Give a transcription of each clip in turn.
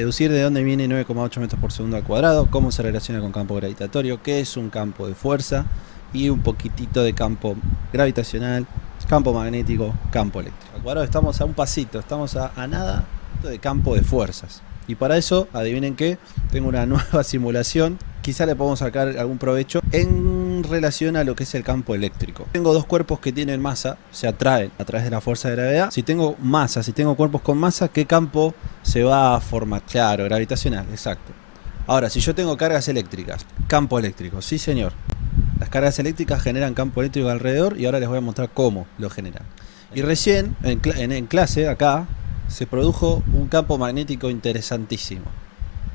deducir de dónde viene 9,8 metros por segundo al cuadrado, cómo se relaciona con campo gravitatorio, qué es un campo de fuerza y un poquitito de campo gravitacional, campo magnético, campo eléctrico. Al cuadrado estamos a un pasito, estamos a nada de campo de fuerzas. Y para eso, adivinen qué, tengo una nueva simulación. Quizá le podemos sacar algún provecho en relación a lo que es el campo eléctrico. Tengo dos cuerpos que tienen masa, se atraen a través de la fuerza de gravedad. Si tengo masa, si tengo cuerpos con masa, ¿qué campo se va a formar? Claro, gravitacional, exacto. Ahora, si yo tengo cargas eléctricas, campo eléctrico, sí señor. Las cargas eléctricas generan campo eléctrico alrededor y ahora les voy a mostrar cómo lo generan. Y recién, en clase, acá, se produjo un campo magnético interesantísimo.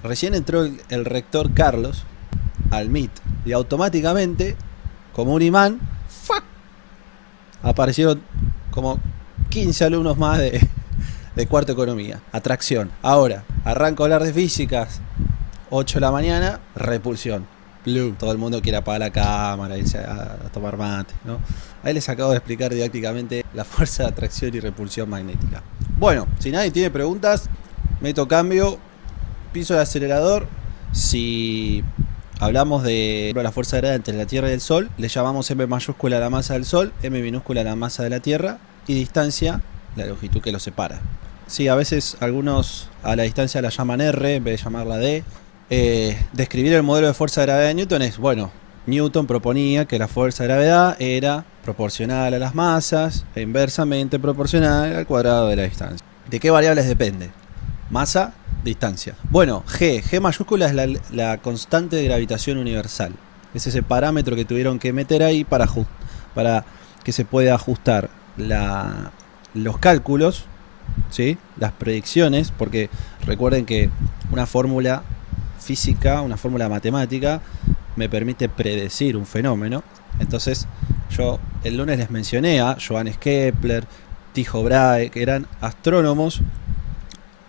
Recién entró el rector Carlos al MIT y automáticamente, como un imán, ¡fuck!, aparecieron como 15 alumnos más de cuarto economía. Atracción. Ahora, arranco a hablar de físicas, 8 de la mañana, repulsión. Blue. Todo el mundo quiere apagar la cámara, irse a tomar mate, ¿no? Ahí les acabo de explicar didácticamente la fuerza de atracción y repulsión magnética. Bueno, si nadie tiene preguntas, meto cambio, piso el acelerador. Si hablamos de la fuerza de gravedad entre la Tierra y el Sol, le llamamos m mayúscula a la masa del Sol, m minúscula a la masa de la Tierra y distancia, la longitud que los separa. Sí, a veces algunos a la distancia la llaman R en vez de llamarla D. Describir el modelo de fuerza de gravedad de Newton es, bueno, Newton proponía que la fuerza de gravedad era proporcional a las masas e inversamente proporcional al cuadrado de la distancia. ¿De qué variables depende? Masa, distancia. Bueno, G mayúscula es la constante de gravitación universal. Es ese parámetro que tuvieron que meter ahí para que se pueda ajustar los cálculos, ¿sí? Las predicciones, porque recuerden que una fórmula física, una fórmula matemática, me permite predecir un fenómeno. Entonces, yo el lunes les mencioné a Johannes Kepler, Tycho Brahe, que eran astrónomos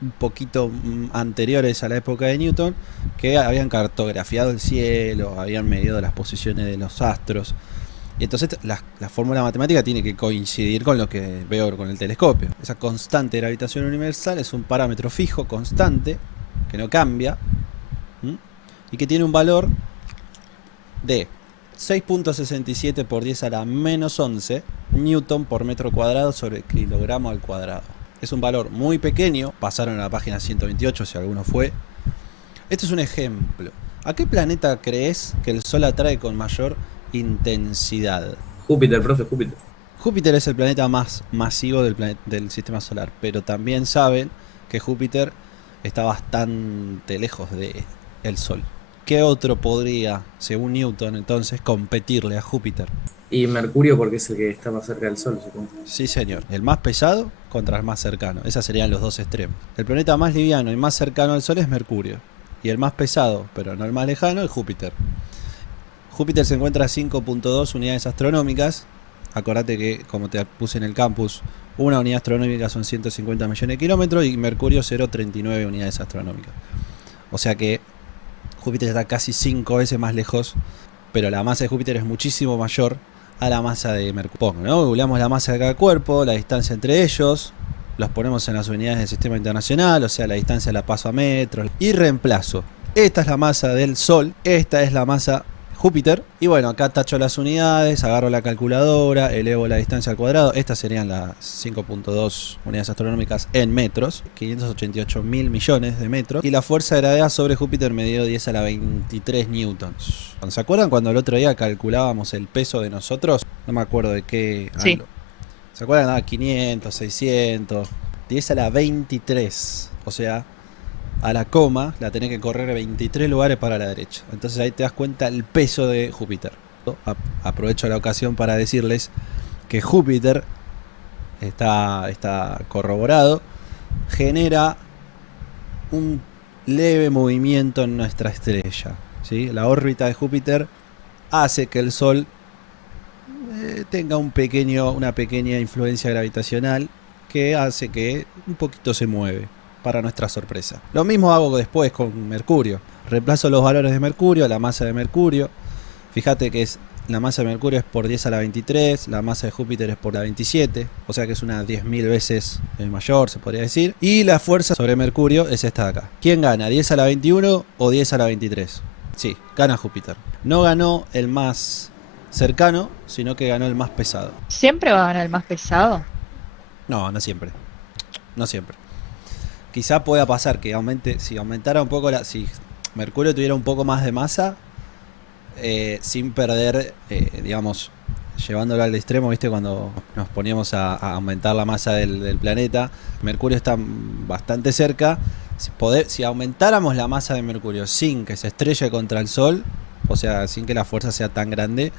un poquito anteriores a la época de Newton, que habían cartografiado el cielo, habían medido las posiciones de los astros. Y entonces la fórmula matemática tiene que coincidir con lo que veo con el telescopio. Esa constante de gravitación universal es un parámetro fijo, constante, que no cambia, y que tiene un valor de 6.67 por 10 a la menos 11 newton por metro cuadrado sobre kilogramo al cuadrado. Es un valor muy pequeño. Pasaron a la página 128 si alguno fue. Este es un ejemplo. ¿A qué planeta crees que el Sol atrae con mayor intensidad? Júpiter, profe, Júpiter. Júpiter es el planeta más masivo del sistema solar, pero también saben que Júpiter está bastante lejos del Sol. ¿Qué otro podría, según Newton, entonces, competirle a Júpiter? Y Mercurio porque es el que está más cerca del Sol, supongo. Sí, señor. El más pesado contra el más cercano. Esos serían los dos extremos. El planeta más liviano y más cercano al Sol es Mercurio. Y el más pesado, pero no el más lejano, es Júpiter. Júpiter se encuentra a 5.2 unidades astronómicas. Acordate que, como te puse en el campus, una unidad astronómica son 150 millones de kilómetros y Mercurio 0,39 unidades astronómicas. O sea que Júpiter está casi 5 veces más lejos, pero la masa de Júpiter es muchísimo mayor a la masa de Mercurio, ¿no? Googleamos la masa de cada cuerpo, la distancia entre ellos, los ponemos en las unidades del sistema internacional, o sea, la distancia la paso a metros, y reemplazo. Esta es la masa del Sol, esta es la masa Júpiter, y bueno, acá tacho las unidades, agarro la calculadora, elevo la distancia al cuadrado. Estas serían las 5.2 unidades astronómicas en metros, 588 mil millones de metros, y la fuerza de gravedad sobre Júpiter me dio 10 a la 23 newtons. ¿Se acuerdan cuando el otro día calculábamos el peso de nosotros? No me acuerdo de qué. Sí. ¿Se acuerdan? 500, 600, 10 a la 23, o sea, a la coma la tenés que correr 23 lugares para la derecha. Entonces ahí te das cuenta el peso de Júpiter. Aprovecho la ocasión para decirles que Júpiter está corroborado, genera un leve movimiento en nuestra estrella, ¿sí? La órbita de Júpiter hace que el Sol tenga una pequeña influencia gravitacional que hace que un poquito se mueve, para nuestra sorpresa. Lo mismo hago después con Mercurio. Reemplazo los valores de Mercurio, la masa de Mercurio. Fíjate que es la masa de Mercurio es por 10 a la 23, la masa de Júpiter es por la 27, o sea que es unas 10.000 veces mayor, se podría decir. Y la fuerza sobre Mercurio es esta de acá. ¿Quién gana? ¿10 a la 21 o 10 a la 23? Sí, gana Júpiter. No ganó el más cercano, sino que ganó el más pesado. ¿Siempre va a ganar el más pesado? No, no siempre. No siempre. Quizá pueda pasar que aumente, si aumentara un poco si Mercurio tuviera un poco más de masa, sin perder, digamos, llevándolo al extremo, ¿viste? Cuando nos poníamos a aumentar la masa del planeta, Mercurio está bastante cerca. Si aumentáramos la masa de Mercurio sin que se estrelle contra el Sol, o sea, sin que la fuerza sea tan grande,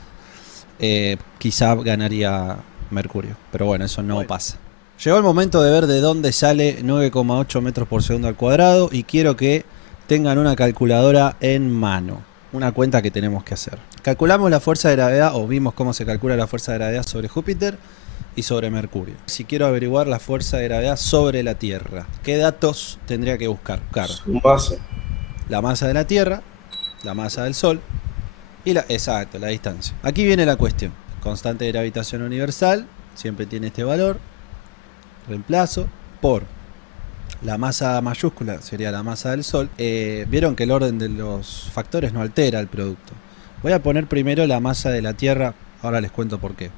quizá ganaría Mercurio. Pero bueno, eso no pasa. Llegó el momento de ver de dónde sale 9,8 metros por segundo al cuadrado y quiero que tengan una calculadora en mano. Una cuenta que tenemos que hacer. Calculamos la fuerza de gravedad, o vimos cómo se calcula la fuerza de gravedad sobre Júpiter y sobre Mercurio. Si quiero averiguar la fuerza de gravedad sobre la Tierra, ¿qué datos tendría que buscar? Su masa. La masa de la Tierra, la masa del Sol y la distancia. Aquí viene la cuestión. Constante de gravitación universal, siempre tiene este valor. Reemplazo por la masa mayúscula, sería la masa del Sol. Vieron que el orden de los factores no altera el producto. Voy a poner primero la masa de la Tierra, ahora les cuento por qué.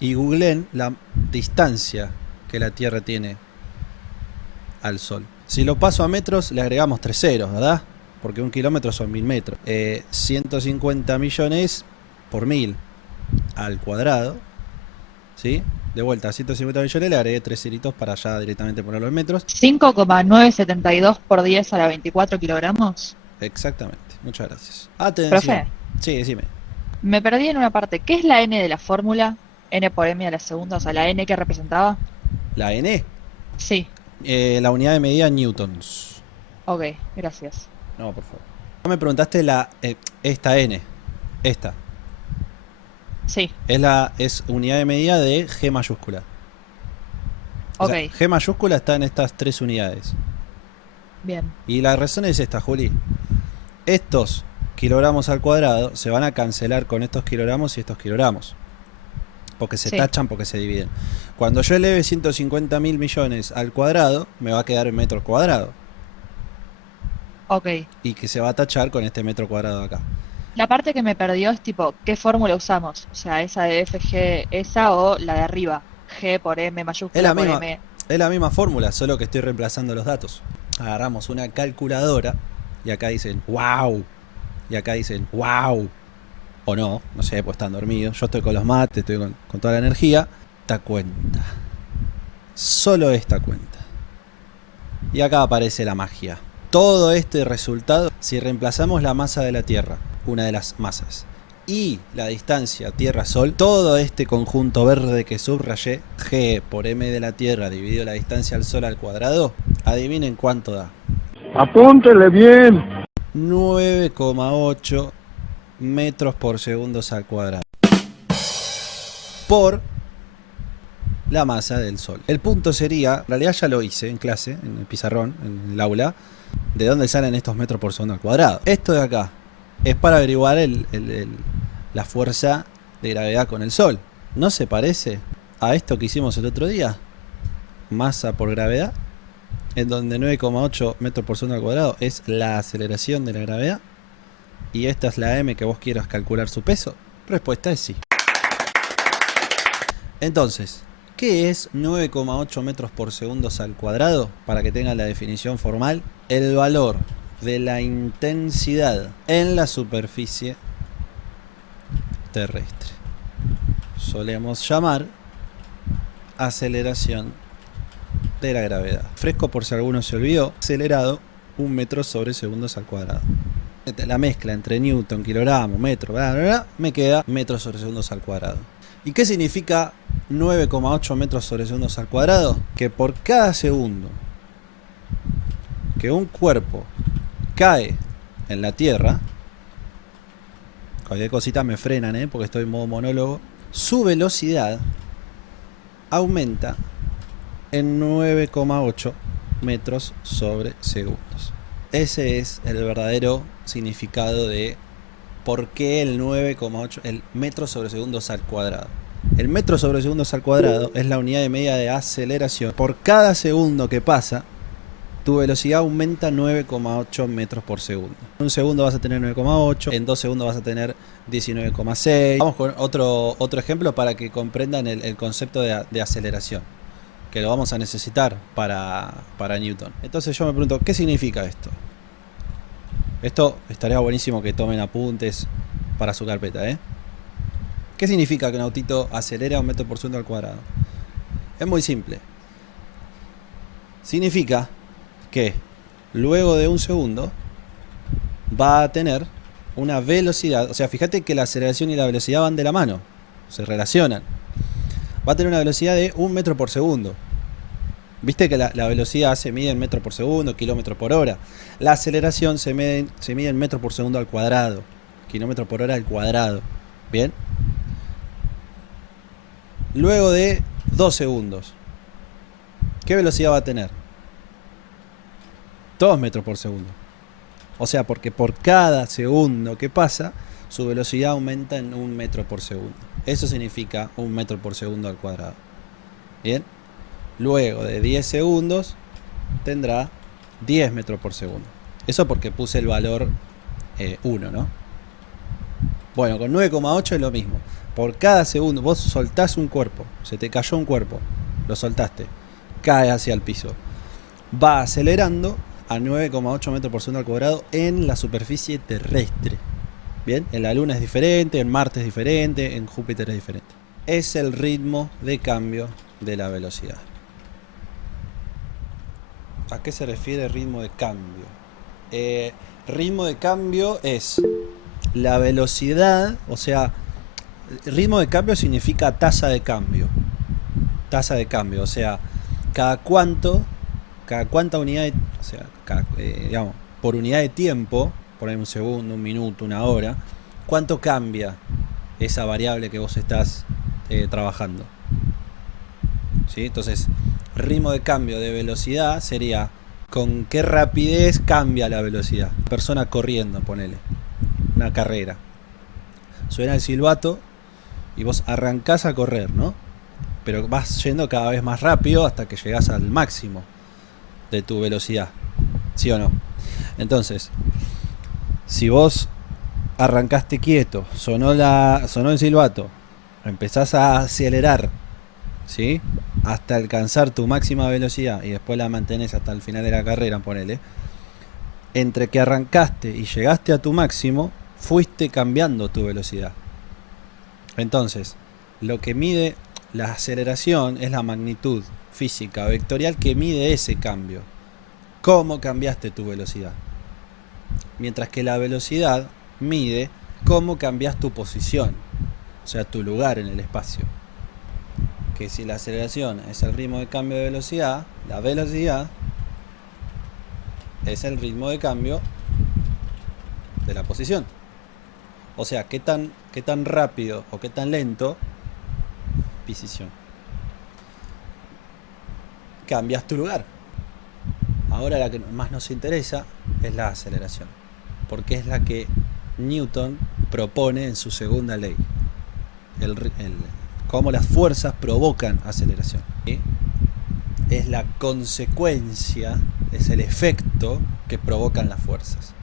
Y googleen la distancia que la Tierra tiene al Sol. Si lo paso a metros, le agregamos 3 ceros, ¿verdad? Porque 1 kilómetro son 1000 metros. 150 millones por 1000 al cuadrado, ¿sí? De vuelta, a 150 millones le agregué 3 ceritos para ya directamente ponerlo en metros. 5,972 por 10 a la 24 kilogramos. Exactamente, muchas gracias. Atención. Profe, Sí, decime. me perdí en una parte. ¿Qué es la n de la fórmula? N por m a la segunda, o sea, la n que representaba. La N, Sí, la unidad de medida newtons. ok, gracias. No, por favor. No me preguntaste esta N. Esta. Sí, Es unidad de medida de G mayúscula. O ok, sea, G mayúscula está en estas 3 unidades. bien. Y la razón es esta, Juli. Estos kilogramos al cuadrado se van a cancelar con estos kilogramos y estos kilogramos. Porque se Sí. tachan, porque se dividen. Cuando yo eleve 150.000 millones al cuadrado, me va a quedar en metro cuadrado. Ok. Y que se va a tachar con este metro cuadrado acá. La parte que me perdió es tipo, ¿qué fórmula usamos? O sea, esa de FG, esa o la de arriba. G por M Es mayúscula la por misma. M. Es la misma fórmula, solo que estoy reemplazando los datos. Agarramos una calculadora y acá dicen wow. Y acá dicen wow. O no, no sé, pues están dormidos. Yo estoy con los mates, estoy con toda la energía. Esta cuenta. Solo esta cuenta. Y acá aparece la magia. Todo este resultado, si reemplazamos la masa de la Tierra, una de las masas, y la distancia Tierra-Sol, todo este conjunto verde que subrayé, G por M de la Tierra dividido la distancia al Sol al cuadrado, adivinen cuánto da. Apúntele bien. 9,8 metros por segundo al cuadrado. Por la masa del Sol. El punto sería, en realidad ya lo hice en clase, en el pizarrón, en el aula, de dónde salen estos metros por segundo al cuadrado. Esto de acá es para averiguar la fuerza de gravedad con el Sol. ¿No se parece a esto que hicimos el otro día? Masa por gravedad, en donde 9,8 metros por segundo al cuadrado es la aceleración de la gravedad y esta es la m que vos quieras calcular su peso. Respuesta es sí. Entonces, ¿qué es 9,8 metros por segundo al cuadrado? Para que tengan la definición formal, el valor de la intensidad en la superficie terrestre. Solemos llamar aceleración de la gravedad. Fresco por si alguno se olvidó, acelerado 1 metro sobre segundos al cuadrado. La mezcla entre newton, kilogramo, metro, bla, bla, bla, me queda metros sobre segundos al cuadrado. ¿Y qué significa 9,8 metros sobre segundos al cuadrado? Que por cada segundo que un cuerpo cae en la Tierra, cualquier cosita me frenan, porque estoy en modo monólogo, su velocidad aumenta en 9,8 metros sobre segundos. Ese es el verdadero significado de ¿por qué el 9,8, el metros sobre segundos al cuadrado? El metro sobre segundos al cuadrado es la unidad de medida de aceleración. Por cada segundo que pasa, tu velocidad aumenta 9,8 metros por segundo. En un segundo vas a tener 9,8, en 2 segundos vas a tener 19,6. Vamos con otro ejemplo para que comprendan el concepto de aceleración, que lo vamos a necesitar para Newton. Entonces yo me pregunto, ¿qué significa esto? Esto estaría buenísimo que tomen apuntes para su carpeta, ¿eh? ¿Qué significa que un autito acelera 1 metro por segundo al cuadrado? Es muy simple. Significa que luego de un segundo va a tener una velocidad, o sea, fíjate que la aceleración y la velocidad van de la mano, se relacionan. Va a tener una velocidad de 1 metro por segundo. Viste que la velocidad se mide en metros por segundo, kilómetros por hora. La aceleración se mide en metros por segundo al cuadrado, kilómetros por hora al cuadrado. Bien. Luego de 2 segundos, ¿qué velocidad va a tener? 2 metros por segundo. O sea, porque por cada segundo que pasa, su velocidad aumenta en 1 metro por segundo. Eso significa 1 metro por segundo al cuadrado. Bien. Luego de 10 segundos tendrá 10 metros por segundo. Eso porque puse el valor 1, ¿no? Bueno, con 9,8 es lo mismo. Por cada segundo, vos soltás un cuerpo, se te cayó un cuerpo, lo soltaste, cae hacia el piso. Va acelerando a 9,8 metros por segundo al cuadrado en la superficie terrestre. Bien, en la Luna es diferente, en Marte es diferente, en Júpiter es diferente. Es el ritmo de cambio de la velocidad. ¿A qué se refiere ritmo de cambio? Ritmo de cambio es la velocidad, o sea, ritmo de cambio significa tasa de cambio. Tasa de cambio, o sea, cada cuánta unidad, o sea, digamos, por unidad de tiempo, por ahí un segundo, un minuto, una hora, ¿cuánto cambia esa variable que vos estás trabajando? ¿Sí? Entonces, ritmo de cambio de velocidad sería con qué rapidez cambia la velocidad. Persona corriendo, ponele, una carrera. Suena el silbato y vos arrancás a correr, ¿no? Pero vas yendo cada vez más rápido hasta que llegás al máximo de tu velocidad. ¿Sí o no? Entonces, si vos arrancaste quieto, sonó el silbato, empezás a acelerar, ¿sí? Hasta alcanzar tu máxima velocidad y después la mantenés hasta el final de la carrera, ponele. Entre que arrancaste y llegaste a tu máximo, fuiste cambiando tu velocidad. Entonces, lo que mide la aceleración es la magnitud física vectorial que mide ese cambio. ¿Cómo cambiaste tu velocidad? Mientras que la velocidad mide cómo cambias tu posición, o sea, tu lugar en el espacio. Que si la aceleración es el ritmo de cambio de velocidad, la velocidad es el ritmo de cambio de la posición. O sea, qué tan rápido o qué tan lento, posición, cambias tu lugar. Ahora la que más nos interesa es la aceleración, porque es la que Newton propone en su segunda ley. Cómo las fuerzas provocan aceleración. ¿Sí? Es la consecuencia, es el efecto que provocan las fuerzas.